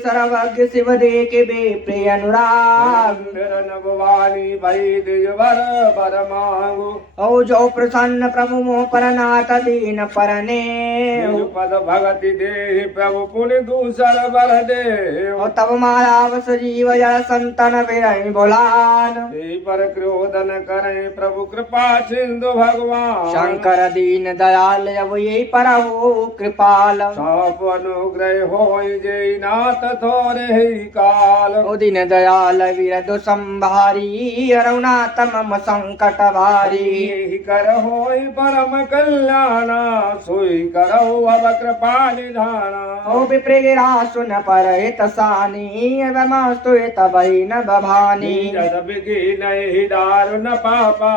सर्वज्ञ शिव दे के बे प्रिय अनुराग भवानी भई दिजवर बर मांगु औ जो प्रसन्न प्रभु मोह परनाथ दीन परने पद भगति दे प्रभु पुनि दूसर बर दे तब मायावस जीव जल संतन विरय बोलान पर क्रोधन करे प्रभु कृपा सिंधु भगवान शंकर दीन दयाल जब ये पर हो कृपाल सब अनुग्रह हो जय नाथ थोरे ही काल ओ दीन दयाल वीर संभारी अरुणात मम संकट भारी यही कर होई परम कल्याणा सोई करो अब कृपा निधाना ओ विप्रेरा सुन पर हित सानी एवमस्तु तबई न बभानी जद बिगी नहीं दारुण पापा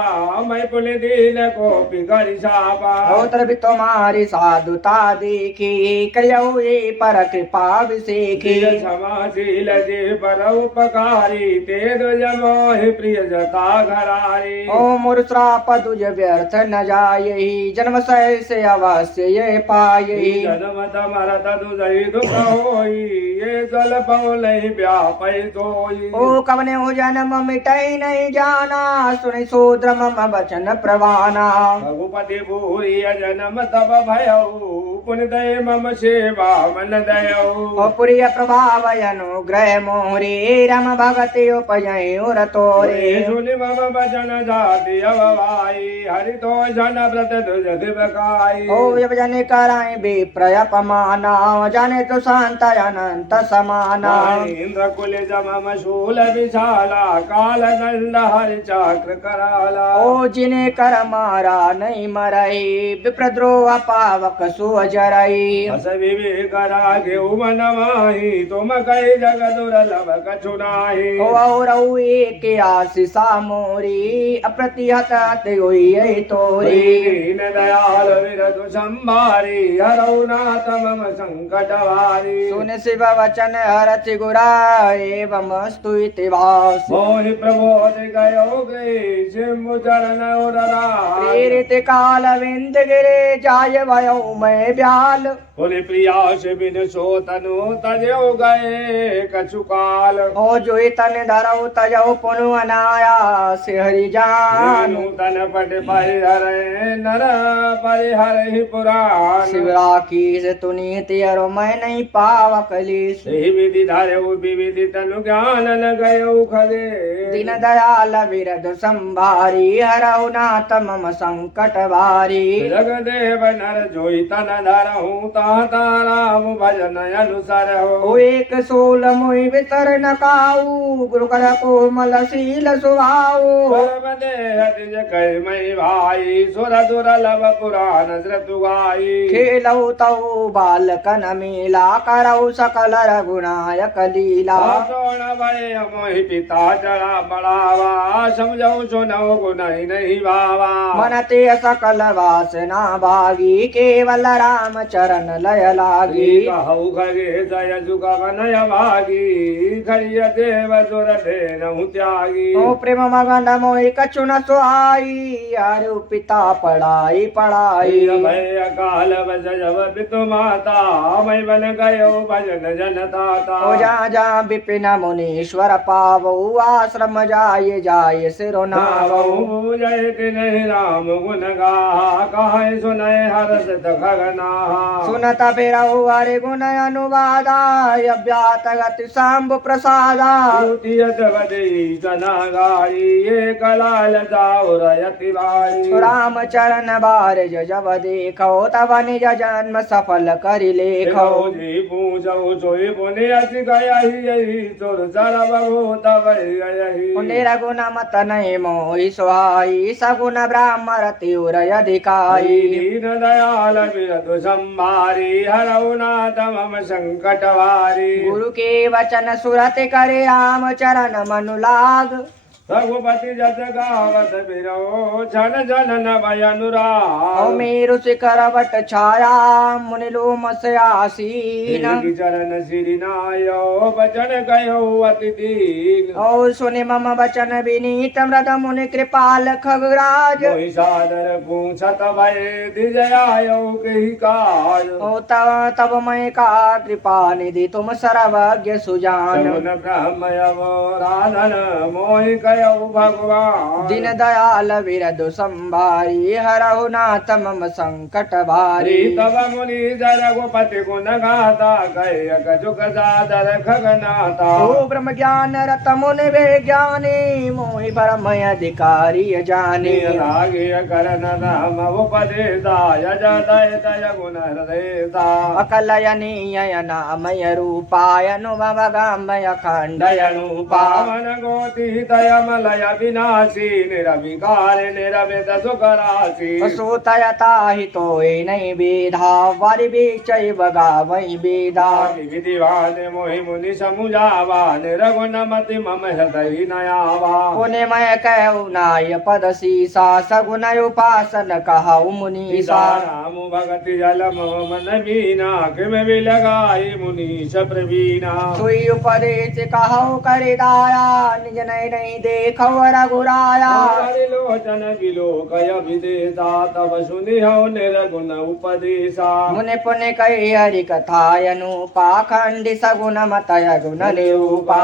मैं पुल दीन को बिगड़ सापा होत्र भी तुम्हारी साधुता देखी करियो ये पर कृपा विसेखी क्षमाशील जी पर उपकारी तेज जमोहि प्रिय जता घरारी ओ मोर श्राप तुझ व्यर्थ न जायहि जन्म से अवश्य ये पायहि जन्म मरत दुजई दुख होई ये जल पौलहि व्यापै सोई ओ कवने हो जन्म मिटई नहीं जाना सुनि शूद्र मम वचन प्रवाना रघुपति भूरि जन्म तब भयऊ पुन दय मम सेवा मन दयऊ ओ प्रिय प्रभाव अनुग्रह मोरे रम भगति उपजय उर तोरे सुनि मम वचन जाति अववाई हरि तो जन व्रत दुज बकाई ओ जब जन कराए विप्रय अपमाना जाने तो शांत अनंत समाना इंद्र कुल जम शूल विशाला काल दंड हरि चक्र कराला ओ जिने कर मारा नहीं मरई विप्रद्रोह पावक सुअजरई हस विवेक रागे मन माही तुम कई जग दुर्लभ कछु नाही ओ और एक आशीषा मोरी अप्रतिहत होई तोरी दीन दयाल विरधु संभारी हरौ नाथ मम संकट वारी सुन शिव वचन हरति गुराए एवं स्तुति वास मोहि प्रबोध गयो गृह सिंह चरण उदरा प्रेरित काल विंद गिरे जाय भयो मैं ब्याल पुनि प्रियास बिन सो तनु तजो गए कछु काल ओ जो तन धरऊ तजो पुनु अनायास हरि जान तन पट परिहर नर परिहर ही पुराण शिवरा की से तुनीति अरो मैं नहीं पाव कलीस सही विधि धारे विविधि तनु ज्ञान न गयो खगे दीन दयाल विरध संभारी हरऊ नाथ मम संकट भारी जग देव नर जोई तन धरहूँ ताता राम भजन अनुसार हो ओ एक सोल मोहि वितर न काऊ गुरु कर कोमल शील सुभाऊ परम देह तिज कह मई भाई सुर दुर्लभ पुराण श्रुतु गाई खेलऊ तऊ बालकन मेला करऊ सकल रघुनायक लीला सोण भय मोहि पिता चढ़ा बढ़ावा समझऊ सुनऊ गुण नहीं बाबा मन ते सकल वासना भागी केवल राम चरण लय लागी कहु खगे जय जुग बनय भागी खरिय देव सुर धेनु त्यागी ओ प्रेम मगन मोहि कछु न सुहाई अरु पिता पढ़ाई पढ़ाई भय अकाल बजब पितु माता मैं बन गयो भजन जनताता ओ जा जा विपिन मुनीश्वर पावो आश्रम जाय जाय सिरो नावो जय नहीं राम गुण गाहा कहे सुनय हर्ष खगना सुनत फिरऊ हरि गुण अनुवादा अव्यात गति सांब प्रसादा ये कलाल जाओ रयति भाई राम चरण बार जब देखो तब निज जन्म सफल करि लेखो जी पूछो सोई पुनि अति गयहि तोर सर्व तब गयहि रघुन मत नहीं मोहि सुहाई सगुन ब्राह्मण तीव्र अधिकाई दीन दयाल विरधु संभारी हरौ नाथ मम संकट वारी गुरु के वचन सुरत करे राम चरण मनु लाग रघुपति जस गावत बिरो झन झन न भय अनुराग मेरु शिखरवट छाया मुनि लोम से आसीन तेरी चरण श्री नायो बचन कयो अति दीन ओ सुनि मम वचन विनीत मृद मुनि कृपाल खगराज मोहि सादर पूछत भय दिजयायो कहि काज ओ तब मैं का कृपा निधि तुम सर्वज्ञ सुजान सगुन ब्रह्म राधन मोहि कयो भगवान दीन दयाल विरधु संभारी हरहु नाथ मम संकट भारी तब मुनि जर गोपति गुण गाता कय कजुक सादर खगनाता ओ ब्रह्म ज्ञान रत मुनि विज्ञानी मोहि परम अधिकारी जाने लागे करन राम उपदेशाय जय दय गुण हृदयता अकलयनीय नामय रूपाय अनुभव गामय खंडयनुपा पावन गोति दयमलय विनाशी निरविकार निरविद सुखराशि सूतयता हितो नहीं वेधा वारि बीचै बगावै वेदा विधिवान मोहि मुनि समुझावान रघुनमति मम हृदय नयावा पुण्य मैं कहु नाय पद सीसा सगुन उपासन कहु मुनीसा राम भगति जल मन मीना किम भी लगाई मुनीश प्रवीणा सुई उपदेश कहु करि दाया निज नहीं देखौ रघुराया लोचन विलोकय विदेता तब सुनि हो निर्गुण उपदेशा मुनि पुण्य कहि हरि कथायनुपा खंडि सगुन मतय गुण लेऊपा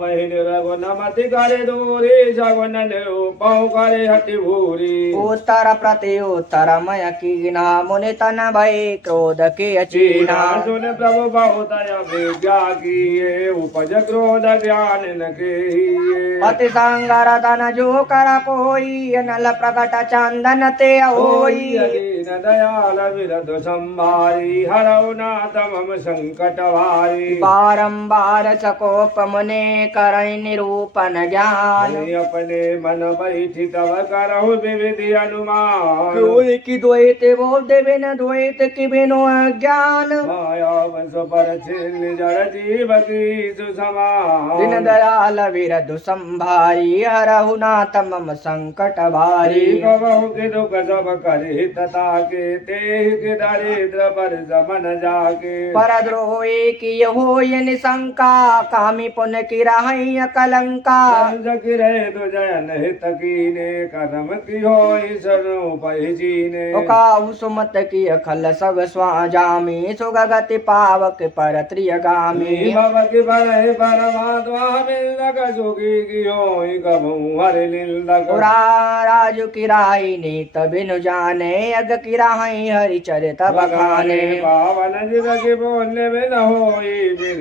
निर्गुणमति करे दूरी सगुन निरूपौ करे हति भूरी उत्तर प्रति उत्तर मय कीना मुनि तन भय क्रोध के चीना सुन प्रभु बहुत विद्या किए उपज क्रोध ज्ञान न के अति संगर धन जो कर कोई नल प्रकट चंदन ते होई न दयाल विरध संभारी हरौ नाथ मम संकट भारी बारंबार सकोप मुने करई निरूपण ज्ञान अपने मन बैठी तब करहु विविधि अनुमान क्रोध की द्वैत वो देवेन द्वैत की बिनु अज्ञान माया वंश पर छिन्न जड़ जीव की सुसमान दिन दयाल विरधु संभारी हरहु नाथ मम संकट भारी कबहु के दुख सब करे तथा के तेहि के दरिद्र पर समन जाके पर द्रोही की हो निशंका कामी पुण्य की रही कलंका की रहे तो जयन हित कीने कर्म की हो शरणु पहि जीने काहु सुमत की खल सब स्वाजामी सुगति पावक पर त्रियगामी भव की भरहि परमात्मा मिलक सुखी की होई कबहु हरि निंदक राजु की राही नीत बिनु जाने अग की राही हरि चरित बखाने पावन जिद की बोलने में न होई बिन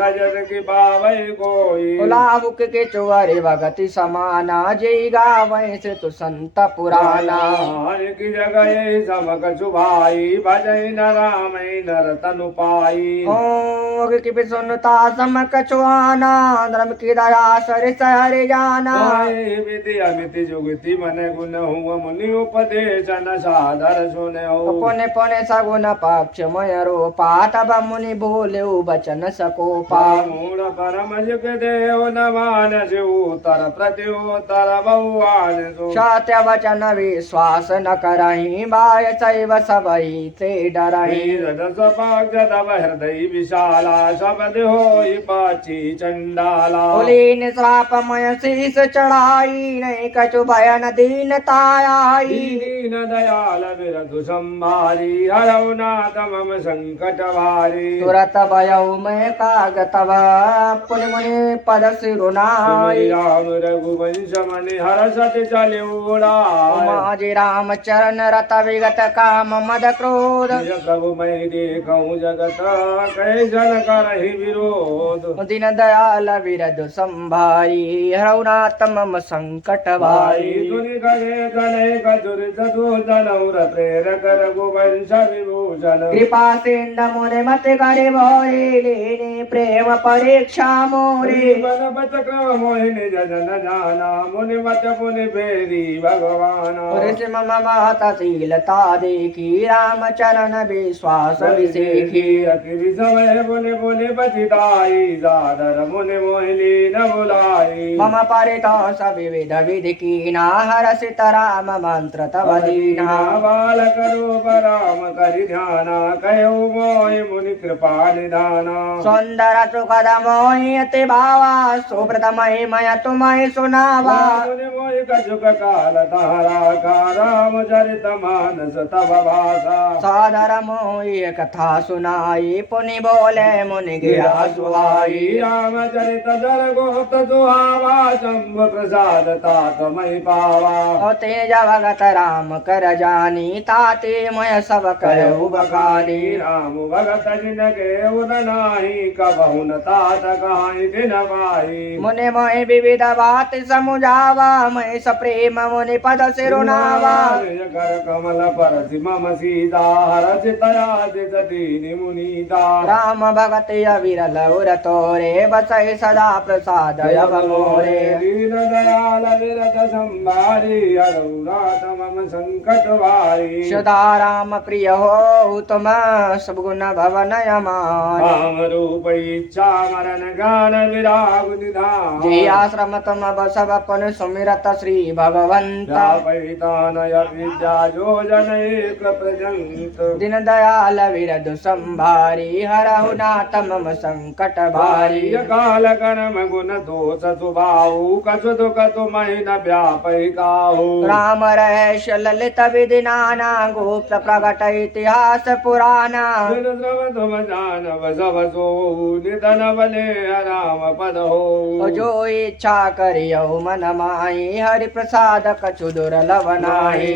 अज्ञान की पावै कोई लाभुक के चुअरे भगति समाना जय गावै से तु संत पुराना की जगह समक सुभाई भजै न राम नर तनु पाई ओग की सुनता समक चुआना धर्म की दया सर सहर जाना विधि अमिति जुगति मन गुण हुआ मुनि उपदेश न सादर सुने हो पुण्य पुण्य सगुन पक्ष मय रूपा तब मुनि बोले बचन सकोपा मूल परम जुग देव न मानस उत्तर प्रत्युत्तर बहुआन सत्य वचन विश्वास न करही बाय चैव सबई ते डरही सपाक्ष तब हृदय विशाला शब्द होई पाची चंडाला उलीन श्रापमय शीस चढ़ाई नहीं कछु भयन दीनताई दीन दयाल विरधु संभारी हरौ नाथ मम संकट भारी तुरत भयउ मैं कागतव पुनि मुनि पद सिरुनाई राम रघुवंश मनि हरषत चले उड़ाय माजी राम चरण रत विगत काम मद क्रोध प्रभु मैं देखऊं जगत कैसन करहि विरोध दिन दयाल विरधु संभारी हरौ नाथ मम संकट भाई तुनि करे कने कचुर चतुर्धन प्रेरक रघुवंश विभूषण कृपा सिंध मुनि मत करे भोरे लेने प्रेम परीक्षा मोरे बन बचक्र मोहिनी जन जाना मुनि मत मुनि फेरी भगवान ऋषि मम माता शीलता देखी राम चरण विश्वास विसेखी अति विषमय मुनि मुनि बचिताई दादर मुनि मोहिनी न बुलाई मम परितोष विविध विधि कीना हर्षित राम मंत्र तव दीना बालक रूप राम करि ध्याना कयो मोहि मुनि कृपा निधाना सुंदर सुखद मोहि अति भावा सुब्रत महिमय तुम्हें सुनावा मुनि मोहि कछुक काल तारा का राम चरित मानस तव भाषा सादर मोहि कथा सुनाई पुनि बोले मुनि गया सुहाई राम चरित दर गोप्त सुहावा शंभ प्रसाद तात मई पावा ओ तेज भगत राम कर जानी ताते मय सब कयो बखानी राम भगत जिन के उदनाही कबहु न तात कहाई दिन पाई मुनि मोहि विविध बात समुझावा मैं सप्रेम मुनि पद सिरुनावा कर कमल परसि मम सीता हरसितयादित दीनि मुनीता राम भगति अविरल उर तोरे बसै सदा प्रसाद अब मोरे दीन दयाल विरत संभारी हरउरात मम संकट भारी सदा राम प्रिय हो तुम सब गुण भवन यमान राम रूप इच्छा मरण गान विराग निधान जे आश्रम तुम बसव पुन सुमिरत श्री भगवंत विद्या जो जन एक प्रजंत दिन दयाल विरधु संभारी हरहु नाथ मम संकट भारी काल कर्म गुण दोष सुभाऊ कछु दुख तुम्हि न व्यापै काहू राम रहस ललित विधि नाना गुप्त प्रगट इतिहास पुराना श्रम तुम जानव सब सो निधन बने राम पद हो जो इच्छा करियो मन माही हरि प्रसाद कछु दुर्लभ नाही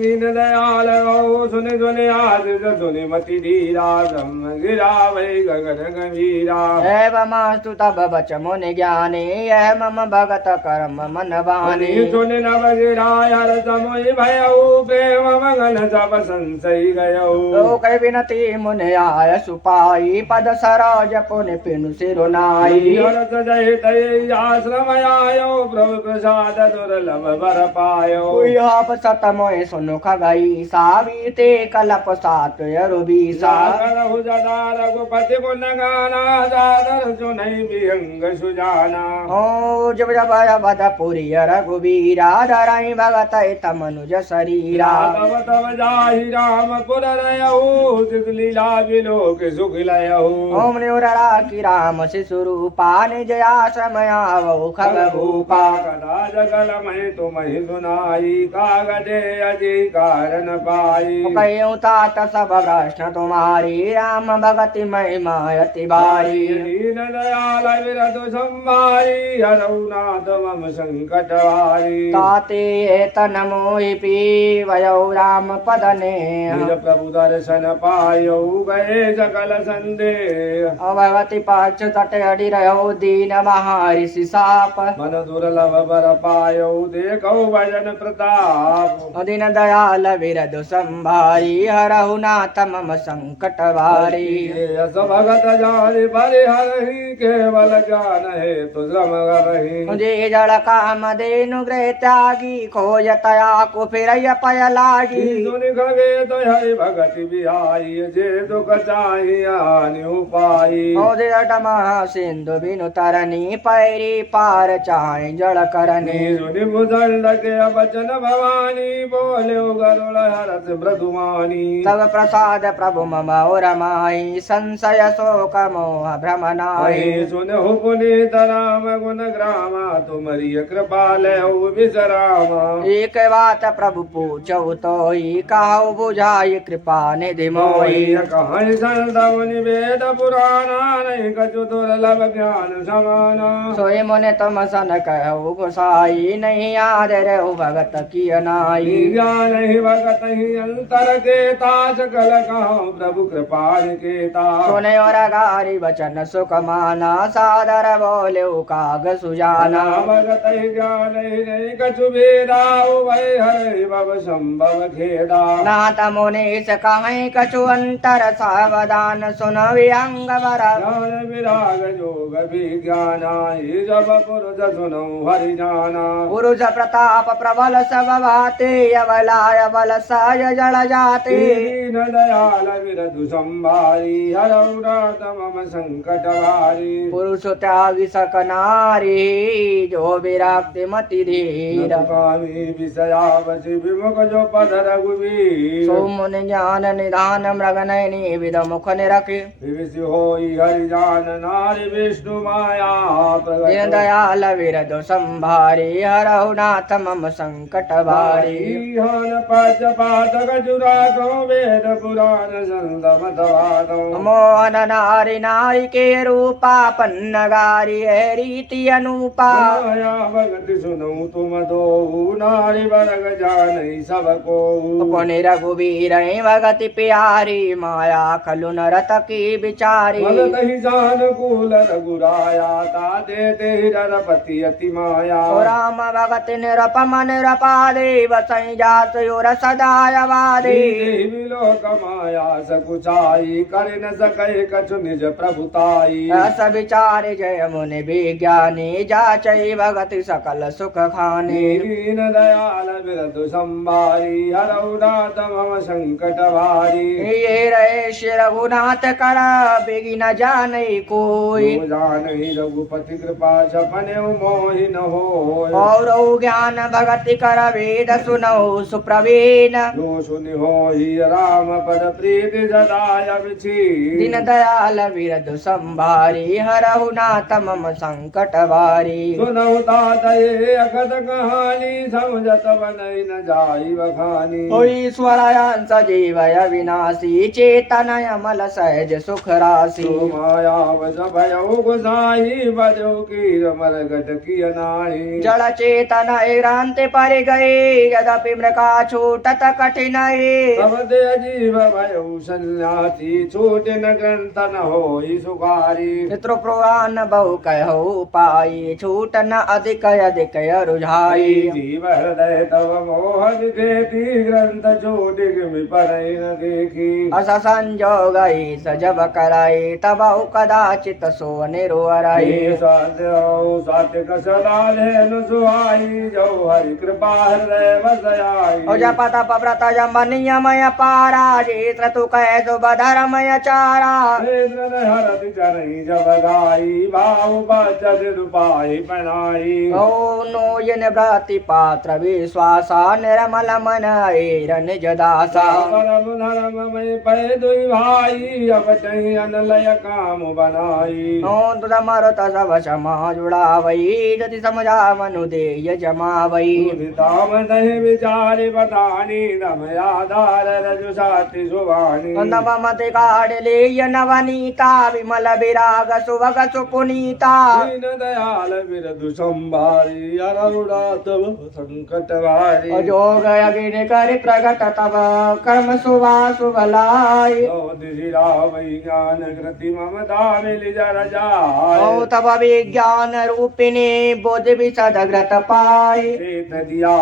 दीन दयाल हो सुनि सुनि आदित सुनि मति धीरा ब्रह्म गिरा वै गगन गंभीरा एवं मास्तु तब बच मुनि ज्ञानी यह मम भगत कर्म मन बानी सुनि नव गिरा हर समोहि भयउ प्रेम मगन सब संशय गयउ लोक विनती मुनि आय सुपाई पद सरोज पुनि पिनु सिरुनाई हरत जय तय आश्रम आयो प्रभु प्रसाद दुर्लभ बर पायो आप सत मोहि सुनु खगई सावीते कलप सात अरुबीसा सागरहु जदा रघुपति गुण गाना सादर सुनई विहंग सुजाना ओ जब जब बदपुरी रघुबीरा धरई भगत तमनुज शरीरा तब तब जाहि रामपुर रहु सिद्ध लीला विलोक सुख लयहु ओम न्यूररा की राम शिशु रूपा निज आश्रम आवो खग भूपा कदा जगल महि तुमहि सुनाई कागजे अधिकार न पाई कयु तात सब प्रश्न तुम्हारी राम भगति महिमा अति भारी दीन दयाल विरधु संभारी हरौ नाथ मम संकट हारी ताते तन मोहि पीवयो राम पद ने निज प्रभु दर्शन पायो गए सकल संदेह भगवती पक्ष तट अडि रहो दीन महारिषि साप मन दुर्लभ बर पायो देखो भजन प्रताप दीन दयाल विरधु संभारी हरहु नाथ मम संकट भारी यस भगत जानि परिहरहि केवल ज्ञान हेतु श्रम करहि मुझे जड़ काम देनु गृह त्यागी खोज तया को फिर पय लागी सुनि खगे तो हरि भगति बिहाई जे दुख चाहि हानि उपाई महा सिंधु बिनु तरनी पैरी पार चाहे जड़ करनी सुनि भुजंड के बचन भवानी बोले गरुड़ हरस मृदुमानी तब प्रसाद प्रभु मम और माई संशय शोक मोह भ्रम नाहि सुनहु पुनीत राम गुण ग्रामा तुमरी कृपाल विश्रामा एक बात प्रभु पूछो तो ही कहु बुझाई कृपा निधि मोहि कहानी संत मुनि वेद पुराना नहीं कछु दुर्लभ ज्ञान समाना सोई मुनि तुम सन कहु गोसाई नहीं याद रहु भगत की नाई ज्ञान ही भगत ही अंतर के तास कल कहो प्रभु कृपाल के तास सुने और गारी वचन सुख माना सादर बोले काग सुजाना भगत ही ज्ञान ही नहीं कछु भेदाऊ भय हरे भव संभव खेदा नाथ मुनि से कहीं कछु अंतर सावधान सुन विहंग वर ज्ञान विराग जोग विज्ञाना ही जब पुरुष सुनो हरि जाना पुरुष प्रताप प्रबल सब भाते अबलाय बल साय जड़ जाते दीन दयाल विरधु संभारी हरौ नाथ मम संकट भारी पुरुष त्यागी सक नारी जो विरक्ति मति धीर कामी विषयावशि विमुख जो पद रघुवीर सोमुन ज्ञान निधान मृग नयनी विद मुख निरख विविश होई हरि जान नारी विष्णु माया प्रगट दीन दयाल विरद संभारी हरहु नाथ मम संकट भारी हन पच पातक जुरा गो वेद पुराण संत मतवादो मोहन नारी नारी के रूपा पन्नगारी है रीति अनुपा माया भगत सुनो तुम दो नारी वर्ग जान सब को पुनि रघुवीर भगति प्यारी माया खलु नरत की बिचारी भगत ही जान कुल रघुराया ता देते ही रपति अति माया ओ राम भगत निरपम निरपा देव संजात योर सदाय वादे लोक माया सकुचाई कर न सके कछु निज प्रभुताई रस विचार जय मुनि विज्ञानी जाचै भगति सकल सुख खाने दीन दयाल बिरदु संभारी हरौ नाथ मम संकट भारी ये रे श्री रघुनाथ कर बिघि न जाने कोई जो जानहि रघुपति कृपा सपने मोहि न होय और ज्ञान भगति कर वेद सुनौ सुप्रवीण जो सुनि होहि राम पद प्रीति सदा विछि दीन दयाल विरद संभारी हरहु नाथ मम संकट भारी सुनौ तातये अखत कहानी समझत बनई न जाई बखानी ओ ईश्वरायांश जीवय विनाशी चेतनय अमल सहज सुख राशि तो माया वश भयो गुसाई बजो कीर मरगट किय नाही जड़ चेतन क्रांति पर गए यद्यपि मृका छूटत कठिन तब दे जीव भयो सन्यासी छूट न ग्रंथ न होई सुखारी पितृ पुराण बहु कहो पाई छूट न अधिक अधिक रुझाई जीव हृदय तव मोह विखेती ग्रंथ छूट गिमि परई न देखी अस संजोग सजब कराई तब कदाचित सो निरुअराई सत्य कसदाले न सुहाई जो हरि कृपा हृदय बसयाई ओ जप तप व्रत जम नियमय पारा जे त्रतु कह धर्मय चारा हरति चरई जब गाई भाव बचत रूपाई बनाई ओ नोयन व्रति पात्र विश्वासा निर्मल मन एर निज दासा परम धर्ममय पै दुई भाई अब चही अनलय काम बनाई ओ तुमरत सब क्षमा जुड़ावई जति समझा मनु देय जमावई दाम नहीं विचारी बतानी दम आधार रजु साति सुवानी नव मत काढ़ ले नवनीता विमल विराग सुभग सुपुनीता दीन दयाल बिरदु संभारी अरुणा तव संकट वारी जोग अगिन कर प्रगट तब कर्म शुभा शुभ लाई ज्ञान कृति ममता मिल जर जाय ओ तब विज्ञान रूपिणी बोध विशद ग्रत पाई दिया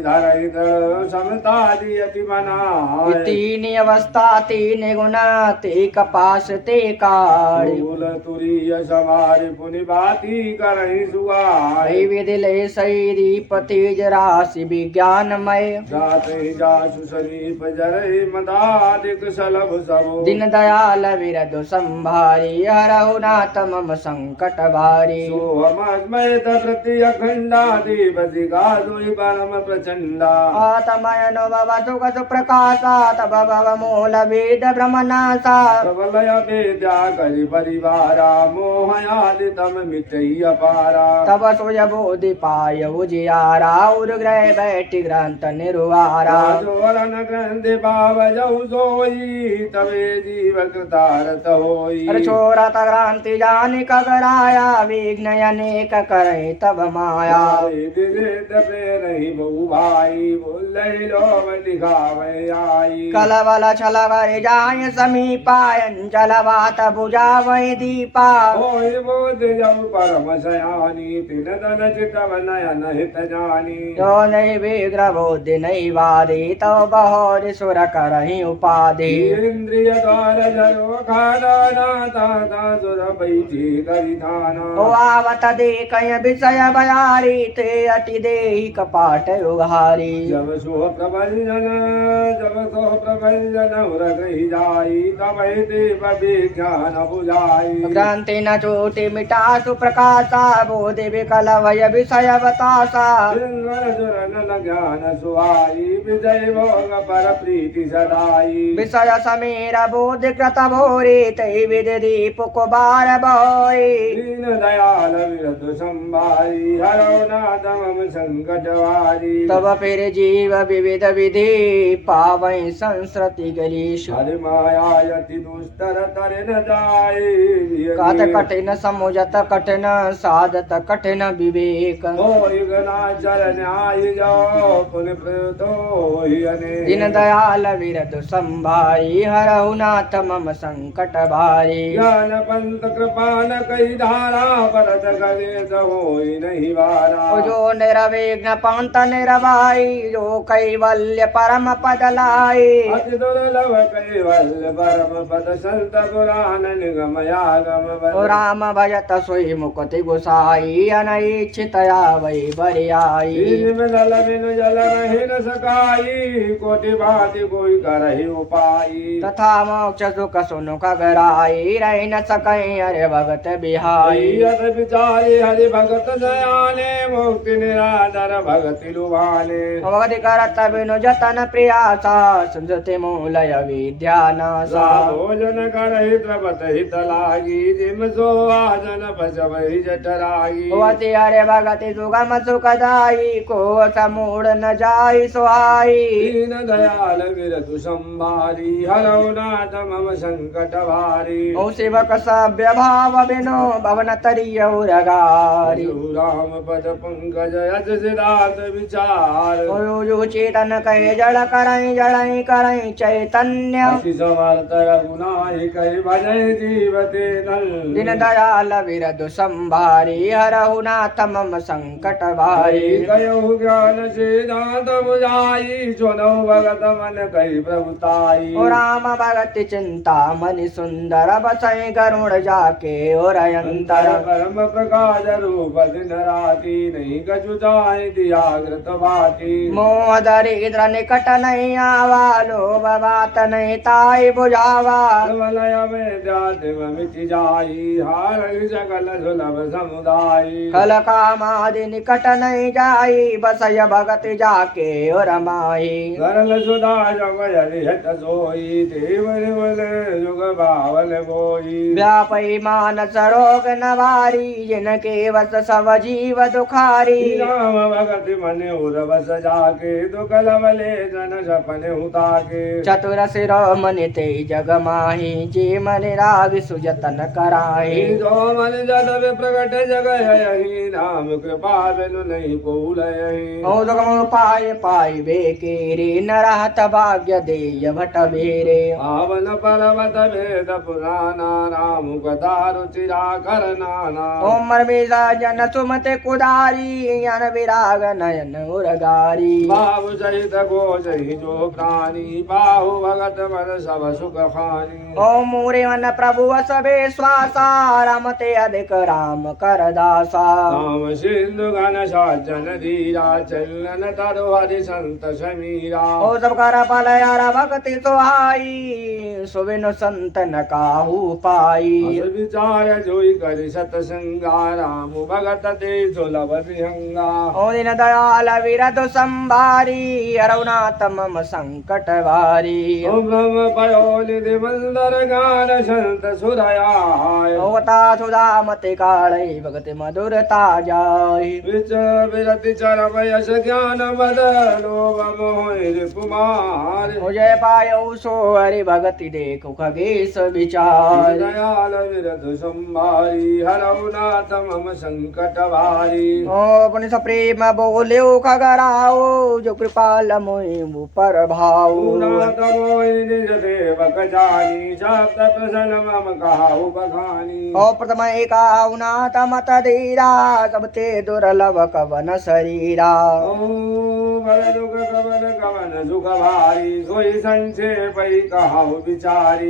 धर समता दियति मनाय तीन अवस्था तीन गुण ते कपास ते काढ़ फूल तुरीय समारि पुनि बाती करहि सुआय विधि ले सही दीप तेज राशि विज्ञानमय जात ही जासु सरीप जरहि मदादिक सलभ सबो दिन दयाल विरद संभारी हरहु नाथ मम संकट भारी सोहमस्मय प्रति अखंडादि बदिगा दुहि परम प्रचंडा आतमय नो भव सुख सुप्रकाशा तब भव मूल वेद ब्रह्मनाशा प्रबलय वेद्या करि परिवारा मोहयादि तम मिटई अपारा तब सोय बोधि पाय उजियारा उर्ग्रह बैठि ग्रंथ निरुआरा जोरन ग्रंथ भाव जौ सोई तवे जीव कृतारत होई छोरा क्रांति जानि कगराया विघ्न अनेक करे तब माया नहीं बहु भाई बोल लोभ दिखावे आई कलवल छलवर जाय समीपायन जलवात बुझावै दीपा होय बोध जब परम सयानी तिन तन चित नयन हित जानी जो नहीं विग्रह बोधि नहीं वादी तो बहोर सुर करहि उपाधि इंद्रिय द्वार जरो खाना नाता सुर बैठी करि धाना ओ आवत देख विषय बयारी ते अति देहि कपाट उघारी जब सो प्रभंजन उर गई जाई तब देव विज्ञान बुझाई ग्रंथि दीन चोटी मिटा सुप्रकाशा बोधि विकल भय विषय बतासा ज्ञान सुहाई विजय भोग पर प्रीति सदाई विषय समीर बोध कृत भोरे तै विधि दीप कुबार भोरे दीन दयाल विरधु संभारी हरो नादम संकट वारी तब फिर जीव विविध विधि पावै संस्कृति गलीश हरि माया यति दुस्तर तर न जाए कात कठिन समुझत कठिन साधत कठिन विवेक चल न्याय जाओ पुण्य प्रतो दीन दयाल विरधु संभारी हरहु नाथ मम संकट भारी ज्ञान पंत कृपा न कही धारा परत गले होई नहीं वारा जो निरविघ्न पंत निरवाई जो कैवल्य परम पद लाई अति दुर्लभ कैवल्य परम पद संत पुराण निगम यागम राम भजत सोई मुक्ति गुसाई अनैच्छितया वै बरियाई जल बिनु जल रहि न सकाई कोटि भांति कोई करहि उपाई तथा मोक्ष सुख सुनु खगराई रहि न सकई अरे भगत बिहाई यत विचारी हरि भगत दयाले मुक्ति निरादर भगति लुभाने भगति करत बिनु जतन प्रियासा संजति मूलय विद्या नासा भोजन करहि द्रवत हित लागी जिम सो आजन पचवहि जठरागी होती अरे भगति सुगम सुखदाई को समूढ़ न जाई सुहाई दीन दयाल विरधु संभारी हरौ नाथ मम संकट भारी ओ सेवक सभ्य भाव बिनु भवन तरिय उरगारी राम पद पंकज यज सिद्धार्थ विचार ओ जो चेतन कहे जड़ करई चैतन्य अति समर्थ रघुनाहि कहि भजय जीवते नल दिन दयाल विरधु संभारी हरहु नाथ मम संकट भारी कयो ज्ञान सिद्धांत बुझाई सुनो भगत मन कहि प्रभुताई ओ राम भगति चिंता मनि सुंदर बसई गरुण जाके और अंतर परम प्रकाश रूप दिन राति नहीं कछु जाहि दिया कृत भाति मोह दरिद्र निकट नहीं आवा लोभ बात नहीं ताई बुझावा वलय में जातिम मिटि जाई हार सकल सुलभ समुदाय खल कामादि निकट नहीं जाई बसय भगति जाके और माही सरल सुधा जमय हरिहत सोई देव निवल जुग बावल बोई व्यापई मानस रोग नवारी जिनके वस सब जीव दुखारी राम भगति मन उर्वस जाके दुख लवले जन सपन उताके चतुर शिरोमणि ते जग माही जे मन राग सुजतन कराही जो मन जद प्रकट जग यही नाम कृपा बिनु नहीं बोलहि ओ दुगम पाय पाई बेकेरे न रहत भाग्य देय भट बेरे पावन पर्वत वेद पुराना राम कथा रुचिरा कर नाना ओम रमेशा जन सुमते कुदारी अन विराग नयन उरगारी बाबु सहित घोष ही जो प्राणी बाहु भगत मन सब सुख खानी ओम मूरे मन प्रभु सबे श्वासा रमते अधिक राम कर दासा राम सिंधु घन साजन धीरा चलन तरु हरि संत समीरा ओ सब कर पल यार भक्ति सुहाई सुबिनु संत न काहू पाई विचार जोई कर सतसंगा राम भगत ते सुलभ विहंगा ओ दिन दयाल विरधु संभारी अरुणात मम संकट भारी ओ ब्रह्म पयोनिधि मंदर गान संत सुरयाय ओता सुधा मते काले भगति मधुरता जाय विच विरति चरम यश ज्ञान मद लोभ मोह कुमार ओ जय पायो सो हरि भगति देखो खगेश विचार दयाल विरधु संभारी हरौ नाथ मम संकट भारी ओ अपने सप्रेम बोल्यो खगराओ जो कृपाल मोहि पर भाऊ नाथ मोहि निज देवक जानी सप्त प्रसन्न मम कहाउ बखानी ओ प्रथम एकाउ नाथ मत धीरा सबते दुर्लभ कवन शरीरा बल दुख कवन कवन सुख भारी सोई संक्षेप कहाउ विचारी